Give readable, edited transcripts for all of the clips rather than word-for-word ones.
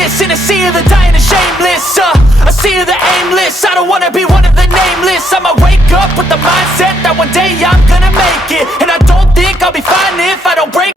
greatness in a sea of the dying and shameless. A sea of the aimless. I don't wanna be one of the nameless. I'ma wake up with the mindset that one day I'm gonna make it. And I don't think I'll be fine if I don't break.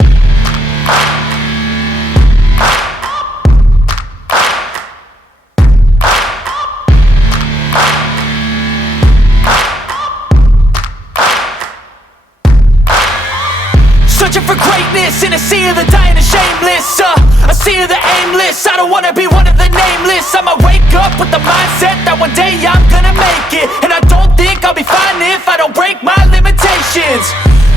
Searching for greatness in a sea of the dying and shameless. A sea of the aimless. I don't wanna be one of the nameless. I'ma wake up with the mindset that one day I'm gonna make it. And I don't think I'll be fine if I don't break my limitations.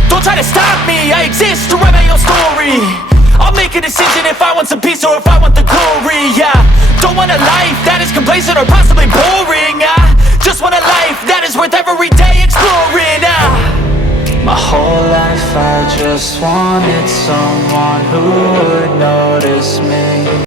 Don't try to stop me, I exist to write my own story. I'll make a decision if I want some peace or if I want the glory. Yeah, don't want a life that is complacent or possibly boring. I just want a life that is worth every day exploring. My whole life I just wanted someone who would notice me.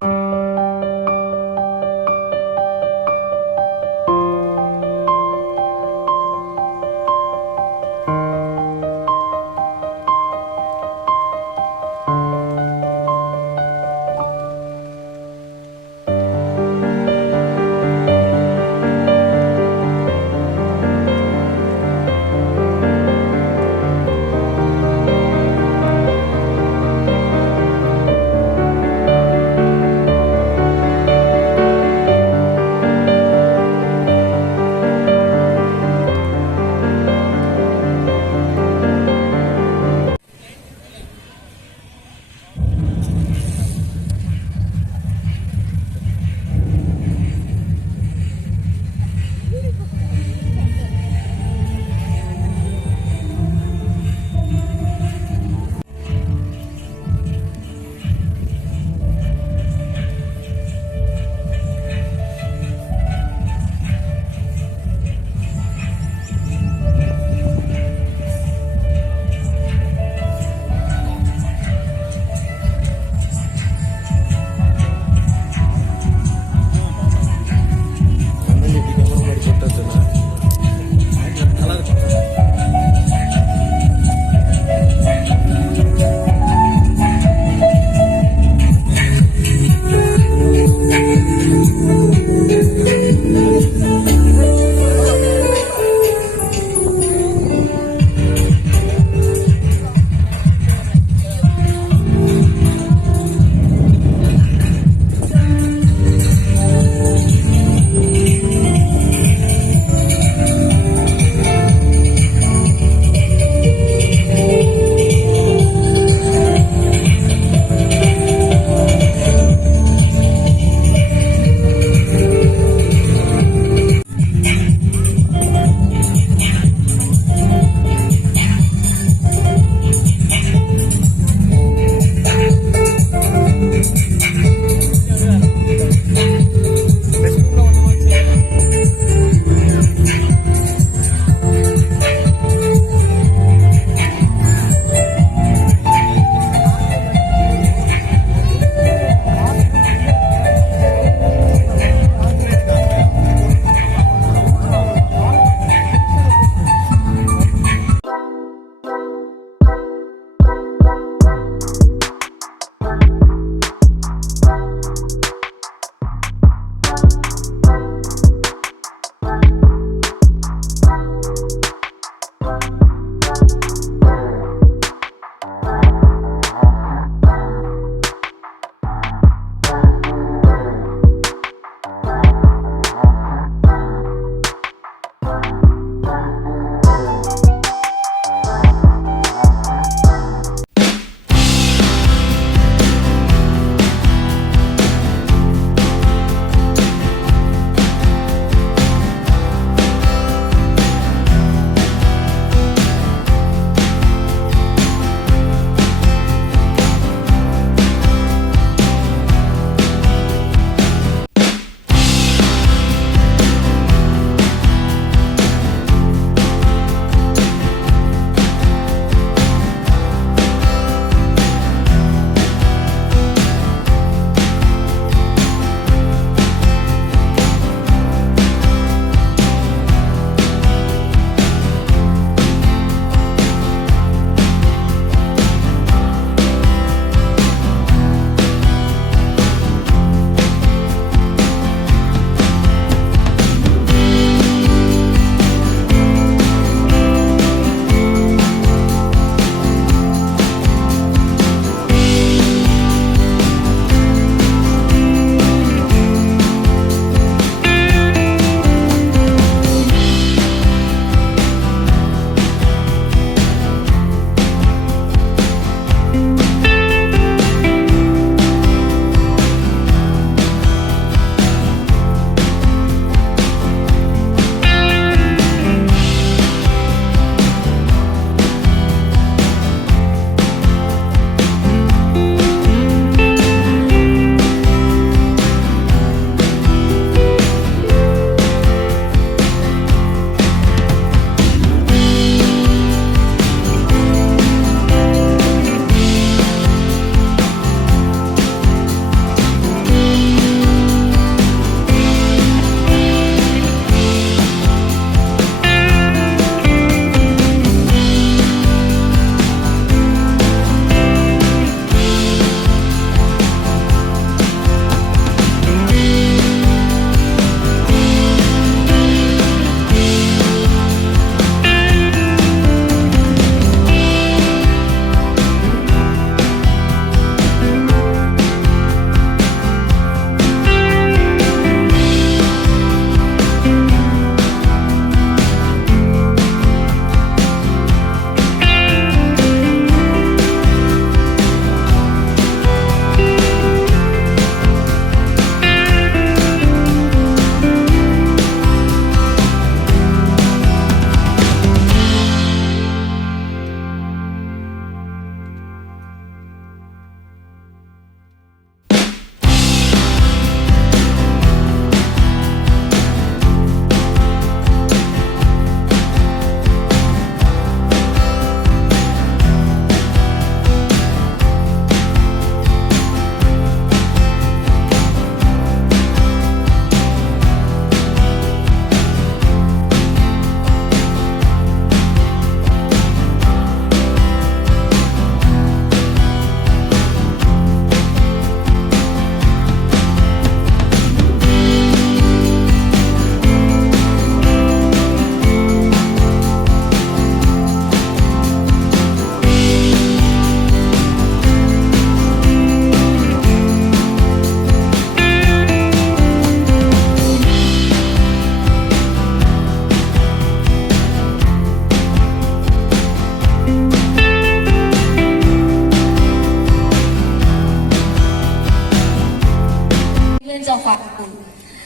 students of our school.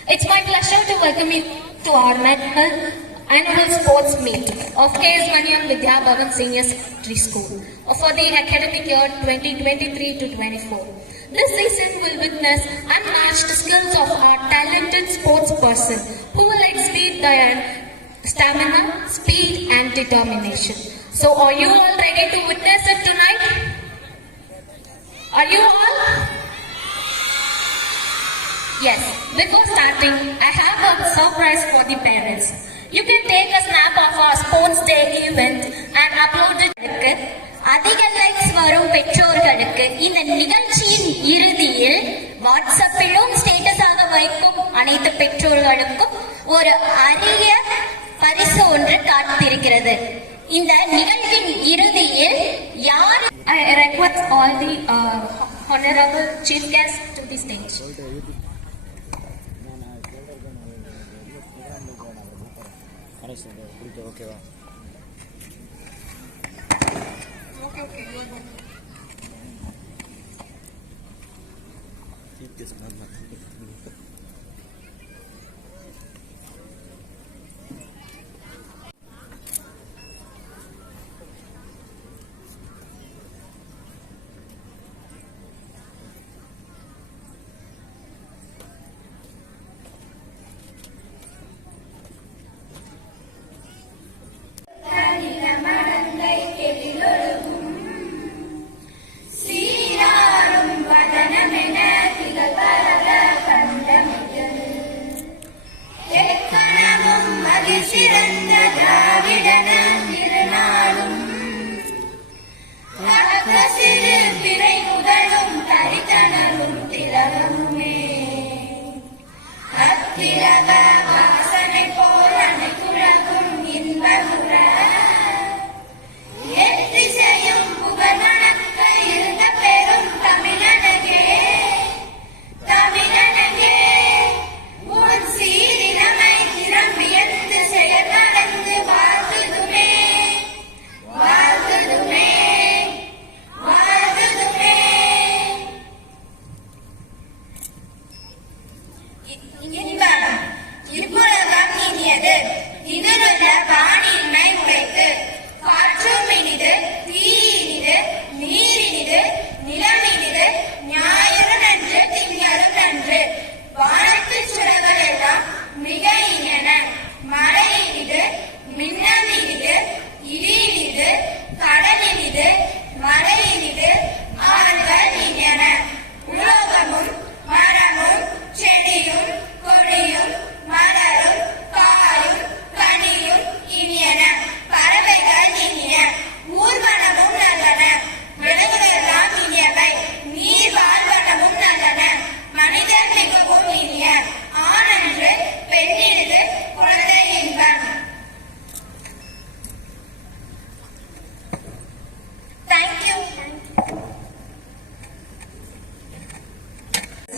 It's my pleasure to welcome you to our annual sports meet of K.S. Maniam Vidya Bhavan Senior Secondary School for the academic year 2023 to 24. This season will witness unmatched skills of our talented sports person who will exhibit their stamina, speed and determination. So are you all ready to witness it tonight? Are you all? Yes. Before starting, I have a surprise for the parents. You can take a snap of our sports day event and upload it. அதிக likes வரும் பெற்றோர்களுக்கு இந்த நிகழ்ச்சியின் இறுதியில் வாட்ஸ்அப்பிலும் ஸ்டேட்டஸாக வைக்கும் அனைத்து பெற்றோர்களுக்கும் ஒரு அரிய பரிசு ஒன்று காத்திருக்கிறது. இந்த நிகழ்வின் இறுதியில் யார் I request all the honorable chief guests to the stage. ஓகேவா? Okay, you are good.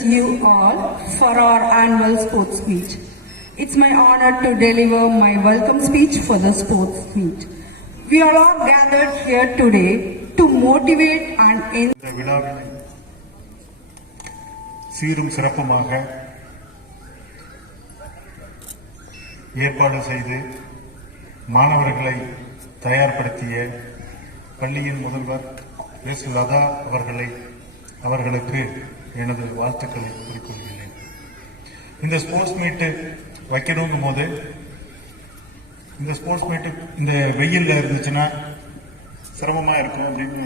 You all for our annual sports meet. It's my honor to deliver my welcome speech for the sports meet. We are all gathered here today to motivate and இந்த விழாவில் சீரும் சிறப்புமாக ஏற்பாடு செய்து மாணவர்களை தயார்படுத்திய பள்ளியின் முதல்வர் S Latha அவர்களுக்கு எனது வாழ்த்துக்களை குறிக்கொள்கிறேன். இந்த ஸ்போர்ட்ஸ் மீட்டு வைக்கணுங்கும் போது இந்த ஸ்போர்ட்ஸ் மீட்டு இந்த வெயில்ல இருந்துச்சுன்னா சிரமமா இருக்கும் அப்படின்னு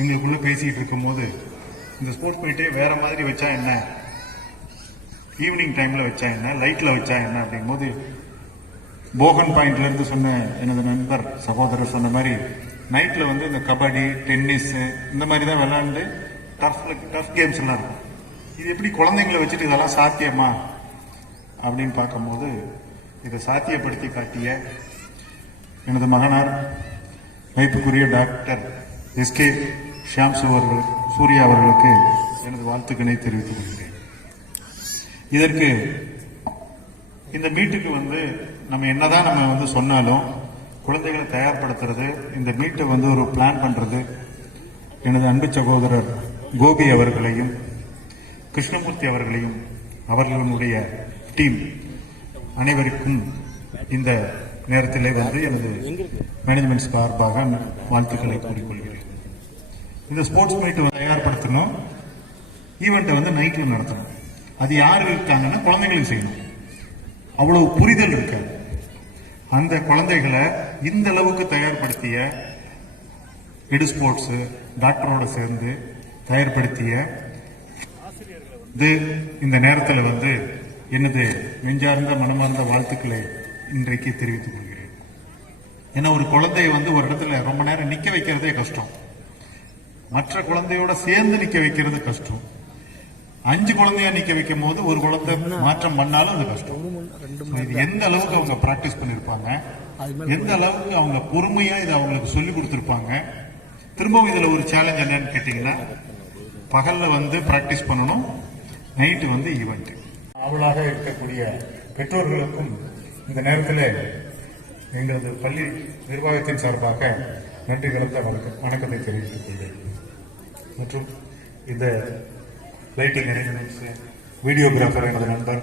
எங்களுக்குள்ள பேசிட்டு இருக்கும் போது இந்த ஸ்போர்ட்ஸ் மீட்டே வேற மாதிரி வச்சா என்ன, ஈவினிங் டைம்ல வச்சா என்ன, லைட்ல வச்சா என்ன அப்படிங்கும் போது போகன் பாயிண்ட்ல இருந்து சொன்ன எனது நண்பர் சகோதரர் சொன்ன மாதிரி நைட்ல வந்து இந்த கபடி, டென்னிஸ் இந்த மாதிரி தான் விளையாண்டு டஃப் கேம்ஸ் எல்லாம் இருக்கும். இது எப்படி குழந்தைங்களை வச்சுட்டு இதெல்லாம் சாத்தியமா அப்படின்னு பார்க்கும்போது இதை சாத்தியப்படுத்தி காட்டிய எனது மகனார் வைப்புக்குரிய டாக்டர் எஸ்கே ஷியாம் சூர்யா அவர்களுக்கு எனது வாழ்த்துக்களை தெரிவித்துக் கொள்கிறேன். இதற்கு இந்த மீட்டுக்கு வந்து நம்ம என்னதான் நம்ம வந்து சொன்னாலும் குழந்தைகளை தயார்படுத்துறது, இந்த மீட்டை வந்து ஒரு பிளான் பண்றது எனது அன்பு சகோதரர் கோபி அவர்களையும், கிருஷ்ணமூர்த்தி அவர்களையும் அவர்களுடைய டீம் அனைவருக்கும் இந்த நேரத்தில் வந்து எனது மேனேஜ்மெண்ட் சார்பாக வாழ்த்துக்களை கூறிக்கொள்கிறேன். இந்த ஸ்போர்ட்ஸ் மீட் தயார்படுத்தணும், ஈவெண்ட்டை வந்து நைட்டில் நடத்தணும். அது யார் இருக்காங்கன்னா குழந்தைங்களுக்கு செய்யணும். அவ்வளவு புரிதல் இருக்காது. அந்த குழந்தைகளை இந்த அளவுக்கு தயார்படுத்திய எடு ஸ்போர்ட்ஸ் டாக்டரோட சேர்ந்து தயார்படுத்திய இந்த நேரத்தில் வந்து எனது நெஞ்சார்ந்த மனமார்ந்த வாழ்த்துக்களை இன்றைக்கு தெரிவித்துக் கொள்கிறேன். ஏன்னா ஒரு குழந்தைய வந்து ஒரு இடத்துல ரொம்ப நேரம் நிக்க வைக்கிறதே கஷ்டம், மற்ற குழந்தையோட சேர்ந்து நிக்க வைக்கிறது கஷ்டம். 5 குழந்தையா நிக்க வைக்கும் போது ஒரு குழந்தை மாற்றம் பண்ணாலும் அது கஷ்டம். இது எந்த அளவுக்கு அவங்க பிராக்டிஸ் பண்ணிருப்பாங்க, எந்த அளவுக்கு அவங்க பொறுமையா இதை அவங்களுக்கு சொல்லி கொடுத்திருப்பாங்க. திரும்பவும் இதுல ஒரு சேலஞ்ச் என்னன்னு கேட்டீங்கன்னா, பகல்ல வந்து பிராக்டிஸ் பண்ணணும், நைட்டு வந்து ஈவெண்ட். ஆவலாக இருக்கக்கூடிய பெற்றோர்களுக்கும் இந்த நேரத்தில் எங்களது பள்ளி நிர்வாகத்தின் சார்பாக நன்றி கலந்த வணக்கத்தை தெரிவித்துக் கொள்கிறேன். மற்றும் இந்த லைட்டிங் அரேஞ்ச்மெண்ட்ஸ், வீடியோகிராஃபர் எனது நண்பர்,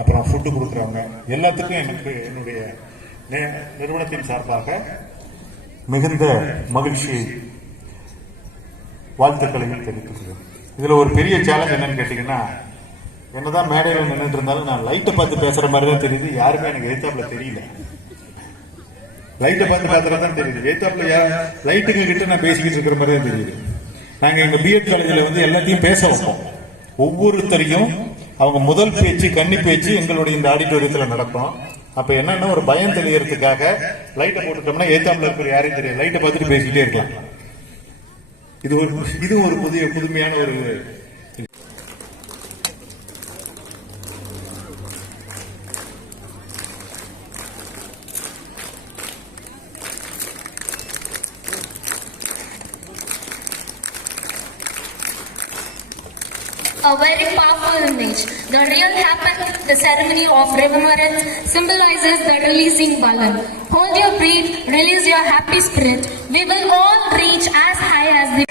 அப்புறம் ஃபுட்டு கொடுக்குறவங்க எல்லாத்துக்கும் எனக்கு என்னுடைய நிறுவனத்தின் சார்பாக மிகுந்த மகிழ்ச்சி வாழ்த்துக்களையும் தெரிவித்துக்கிறேன். இதுல ஒரு பெரிய சேலஞ்ச் என்னன்னு கேட்டீங்கன்னா, என்னதான் மேடையில் நின்றுட்டு இருந்தாலும் நான் லைட்டை பார்த்து பேசுற மாதிரி தான் தெரியுது. யாருமே எனக்கு எதிர்த்தாப்புல தெரியல. லைட்டை பார்த்து பேசுறதான் தெரியுது. எதிர்த்தாப்புல லைட்டுக்கு கிட்ட நான் பேசிக்கிட்டு இருக்கிற மாதிரி தான் தெரியுது. நாங்க எங்க பிஎட் காலேஜில் வந்து எல்லாத்தையும் பேச வைப்போம். ஒவ்வொருத்தரையும் அவங்க முதல் பேச்சு கன்னி பேச்சு எங்களுடைய இந்த ஆடிட்டோரியத்தில் நடக்கும். அப்ப என்னன்னா ஒரு பயம் தெரியறதுக்காக லைட்டை போட்டுட்டோம்னா ஏத்தாப்புல இருக்கிற யாரையும் தெரியாது, லைட்டை பார்த்துட்டு பேசிக்கிட்டே இருக்கலாம். இது ஒரு புதுமையான ஒரு a very powerful image. The real happened, the ceremony of remembrance symbolizes the releasing balloon. Hold your breath, release your happy spirit. We will all reach as high as the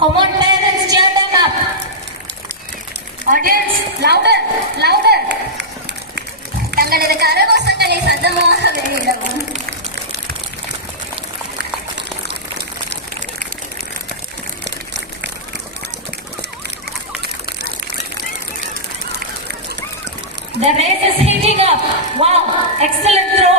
Come on, parents, cheer them up. Audience, louder, louder. தங்களது கரகோஷங்களை சத்தமாக வெளியிடவும். The race is heating up. Wow, excellent throw.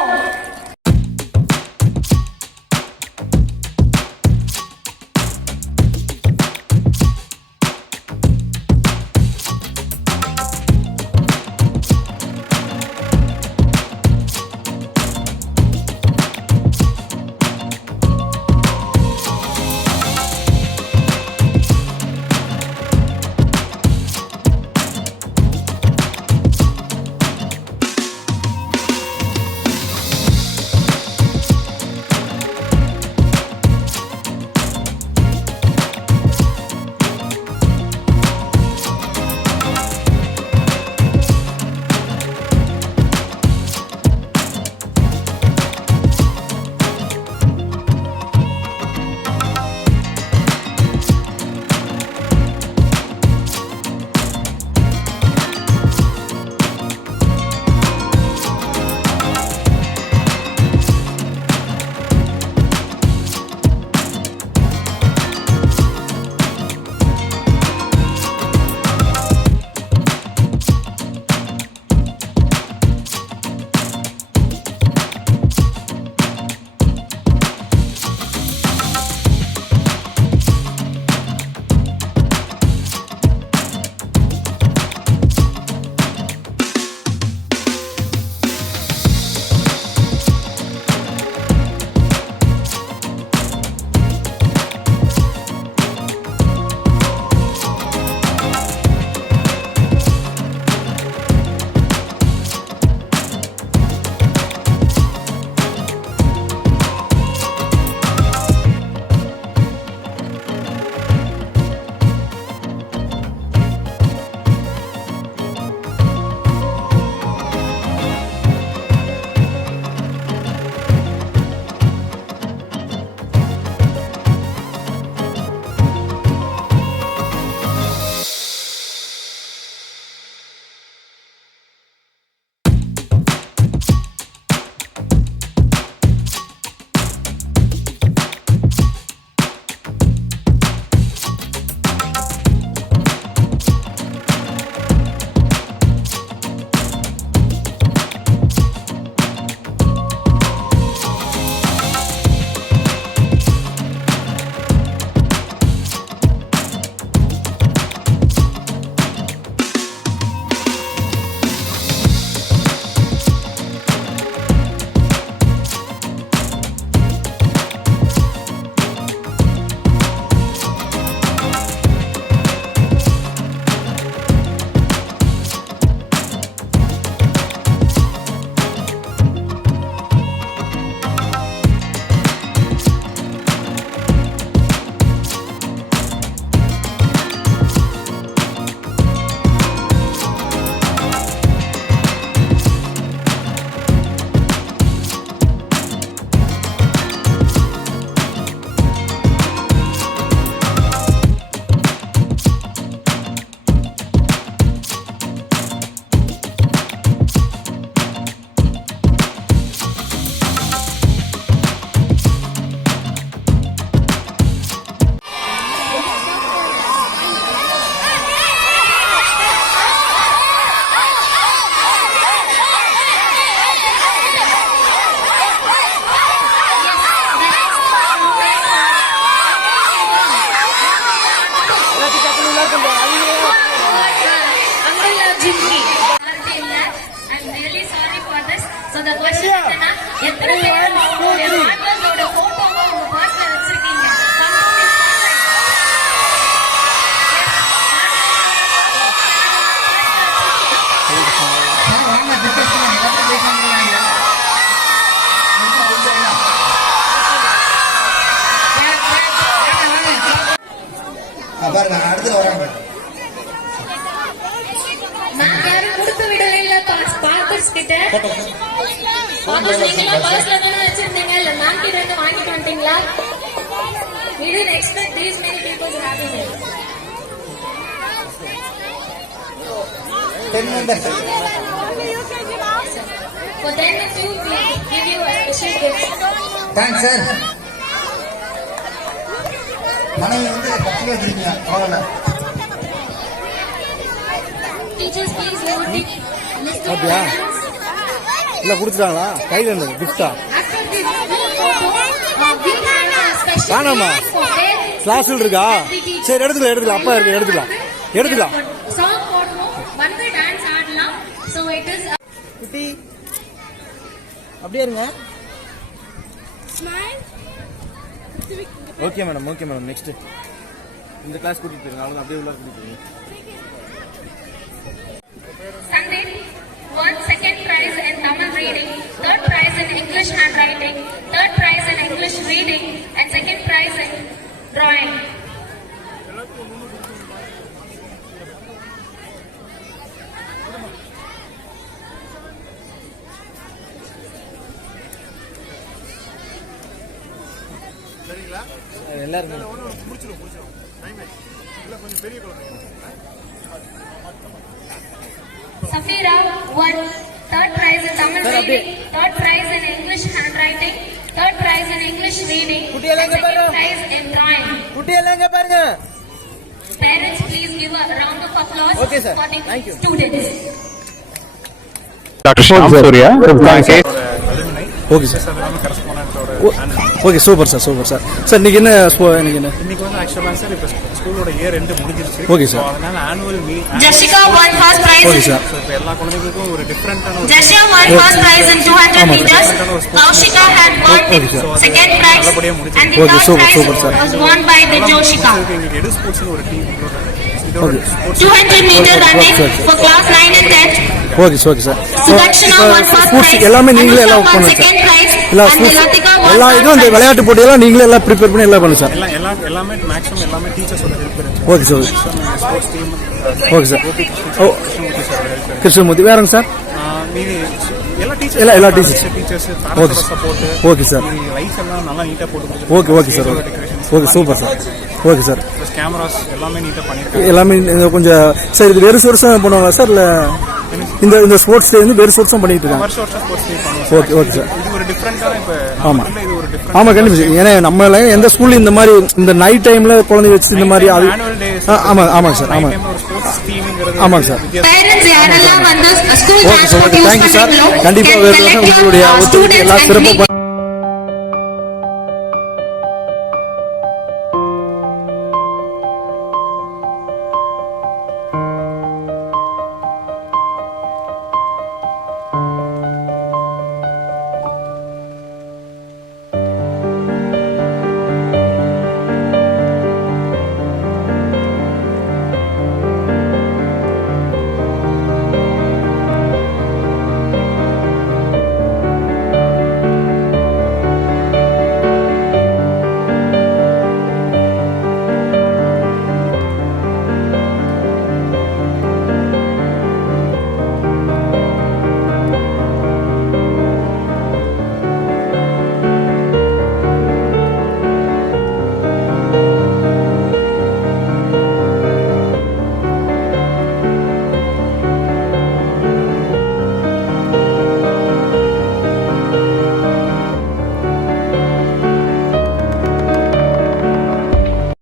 பாருங்க அடுத்து வராங்க. நான் யாரும் கொடுத்து விடவே இல்ல ஸ்பான்சர்ஸ் கிட்ட. ஸ்பான்சர்ஸ் நீங்க பர்ஸ்ல தான வச்சிருந்தீங்க இல்ல மேம் கிட்ட இருந்து வாங்கிட்டு வந்துட்டீங்களா? We didn't expect these many people having it. 10 members. For them, if you give you a special gift. Thanks sir. மனைவி வந்து பத்து வச்சிருக்கீங்க பரவாயில்ல. Teachers, please let me list of அப்படியா? இல்ல குடுத்துட்டாங்களா கையில இருந்தது கிஃப்டா After this we have a special வேணாமா for parents. கிளாஸ்ல இருக்கா சரி எடுத்துக்கலாம் அப்பா இருக்கு எடுத்துக்கலாம் Song போடுவோம் வந்து டான்ஸ் ஆடலாம். So it is குட்டி அப்படியே இருங்க. ஓகே மேடம் நெக்ஸ்ட் இந்த கிளாஸ் கூட்டிட்டு போயிருங்க அவங்க அப்படியே உள்ள கூட்டிட்டு போயிருங்க. Sunday won second prize in Tamil reading, third prize in English handwriting, third prize in English reading, and second prize in drawing. எல்லாரும் Safira won third prize in Tamil reading, third prize in English handwriting, third prize in English reading, and second prize in drawing. குட்டி எல்லாம் இங்க பாருங்க. Parents, please give a round of applause Okay, sir. for the Thank you. students. Doctor Sham Surya okay sir okay super sir sir இன்னைக்கு என்ன இன்னைக்கு வந்து ஆக்சுவலாக sir இப்போ ஸ்கூலோட இயர் ரெண்டு முடிஞ்சிருச்சு. ஓகே சார் அதனால annual Jessica won first prize. Okay sir இப்போ எல்லா குழந்தைகளுக்கும் ஒரு டிஃப்ரெண்டான ஒரு Jessica won first prize in 200 meters. Kaushika had won second prize, and the Okay, third super, prize sir. was won by the Joshika. எங்களுக்கு எடு ஸ்போர்ட்ஸ்னு ஒரு team 200 meter running for class 9 and 10. Okay sir Sudakshana won first sports prize. எல்லாமே நீங்களே எல்லாம் Anusha won பண்ணுங்க second prize, எல்லா and sports Nilatika won எல்லா first இதுவும் இந்த prize. விளையாட்டு போட்டியெல்லாம் நீங்களே எல்லாம் ப்ரிப்பேர் பண்ணி எல்லாம் பண்ணுங்க சார் எல்லாமே மேக்ஸிமம் எல்லாமே டீச்சர்ஸோட ஹெல்ப் இருந்துச்சு. Okay sir sports team okay sir O Krishnamurthy வேறங்க சார் மீதி எல்லா எல்லா teachers okay support okay sir lights எல்லாம் நல்லா நீட்டா போட்டு okay sir okay super sir okay sir cameras எல்லாமே நீட்டா பண்ணிருக்காங்க. எல்லாமே கொஞ்சம் சார் இது வேறு வருஷம் பண்ணுவாங்களா சார் இல்லை இந்த ஸ்போர்ட்ஸ் வந்து வேறு வருஷம் பண்ணிட்டு இருக்காங்க வருஷம் ஸ்போர்ட்ஸ் டீம் பண்ணுவோம். ஓகே சார் இது ஒரு டிஃபரெண்டான இப்போ ஆமாம் இது ஒரு டிஃபரெண்ட் ஆமாம் கண்டிப்பாக ஏன்னா நம்ம எந்த ஸ்கூல்ல இந்த மாதிரி இந்த நைட் டைம்ல குழந்தை வச்சு இந்த மாதிரி அது ஆமாங்க சார் ஒரு ஸ்போர்ட்ஸ் டீம்ங்கிறது ஆமாங்க சார் Parents யாரெல்லாம் வந்து school okay sir okay thank you sir கண்டிப்பாக உங்களுடைய ஒத்துழைப்பு எல்லாம் சிறப்பாக